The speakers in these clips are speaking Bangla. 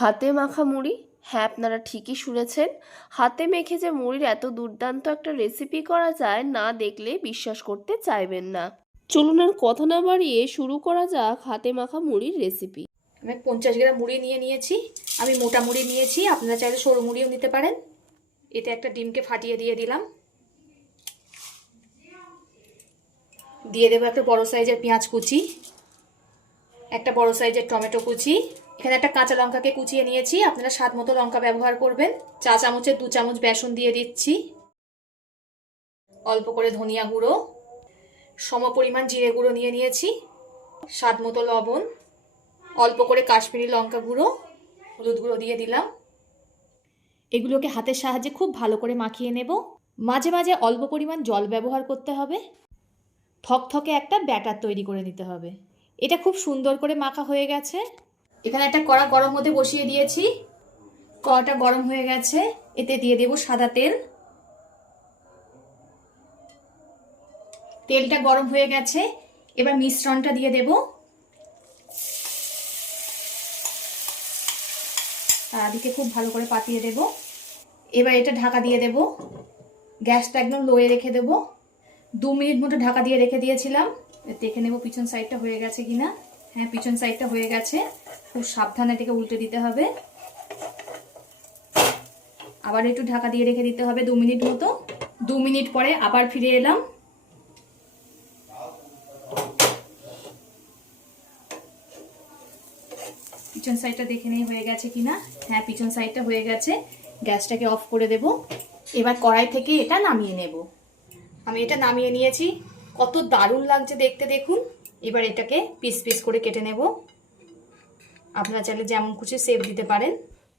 হাতে মাখা মুড়ি? হ্যাঁ আপনারা ঠিকই শুনেছেন। হাতে মেখে যে মুড়ির এত দুর্দান্ত একটা রেসিপি করা যায়, না দেখলে বিশ্বাস করতে চাইবেন না। চলুন আর কথা না বাড়িয়ে শুরু করা যাক হাতে মাখা মুড়ির রেসিপি আমি পঞ্চাশ গ্রাম মুড়ি নিয়ে নিয়েছি। আমি মোটা মুড়ি নিয়েছি। আপনারা চাইলে সরু মুড়িও নিতে পারেন। এতে একটা ডিমকে ফাটিয়ে দিয়ে দিলাম। দিয়ে দেবো একটা বড় সাইজের পেঁয়াজ কুচি, একটা বড় সাইজের টমেটো কুচি এখানে একটা কাঁচা লঙ্কাকে কুচিয়ে নিয়েছি। আপনারা স্বাদ মতো লঙ্কা ব্যবহার করবেন। চা চামচের দু চামচ বেসন দিয়ে দিচ্ছি। অল্প করে ধনিয়া গুঁড়ো। সম পরিমাণ জিরে গুঁড়ো নিয়ে নিয়েছি। স্বাদ মতো লবণ। অল্প করে কাশ্মীরি লঙ্কা গুঁড়ো। হলুদ গুঁড়ো দিয়ে দিলাম। এগুলোকে হাতের সাহায্যে খুব ভালো করে মাখিয়ে নেব। মাঝে মাঝে অল্প পরিমাণ জল ব্যবহার করতে হবে। থকথকে একটা ব্যাটার তৈরি করে নিতে হবে। এটা খুব সুন্দর করে মাখা হয়ে গেছে। এখানে একটা কড়া গরম হতে বসিয়ে দিয়েছি। কড়াটা গরম হয়ে গেছে। এতে দিয়ে দেব সাদা তেল। তেলটা গরম হয়ে গেছে। এবার মিশ্রণটা দিয়ে দেবো। চারিদিকে খুব ভালো করে পাতিয়ে দেব। এবার এটা ঢাকা দিয়ে দেব। গ্যাসটা একদম লোয়ে রেখে দেব। দু মিনিট মতো ঢাকা দিয়ে রেখে দিয়েছিলাম। দেখে নেব পিছন সাইডটা হয়ে গেছে কিনা। হ্যাঁ পিছন সাইডটা হয়ে গেছে। খুব সাবধানে এটাকে উল্টে দিতে হবে। আবার একটু ঢাকা দিয়ে রেখে দিতে হবে দু মিনিট মতো। দু মিনিট পরে আবার ফিরে এলাম। পিছন সাইডটা দেখে নেই হয়ে গেছে কিনা। হ্যাঁ পিছন সাইডটা হয়ে গেছে। গ্যাসটাকে অফ করে দেব। এবার কড়াই থেকে এটা নামিয়ে নেব। আমি এটা নামিয়ে নিয়েছি। কত দারুণ লাগছে দেখতে, দেখুন। এবার এটাকে পিস পিস করে কেটে নেব। আপনারা চাইলে যেমন খুশি সেভ দিতে পারেন।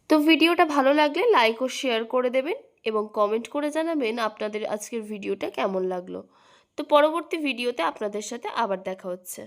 তো ভিডিওটা ভালো লাগলে লাইক ও শেয়ার করে দেবেন এবং কমেন্ট করে জানাবেন আপনাদের আজকের ভিডিওটা কেমন লাগল। তো পরবর্তী ভিডিওতে আপনাদের সাথে আবার দেখা হচ্ছে।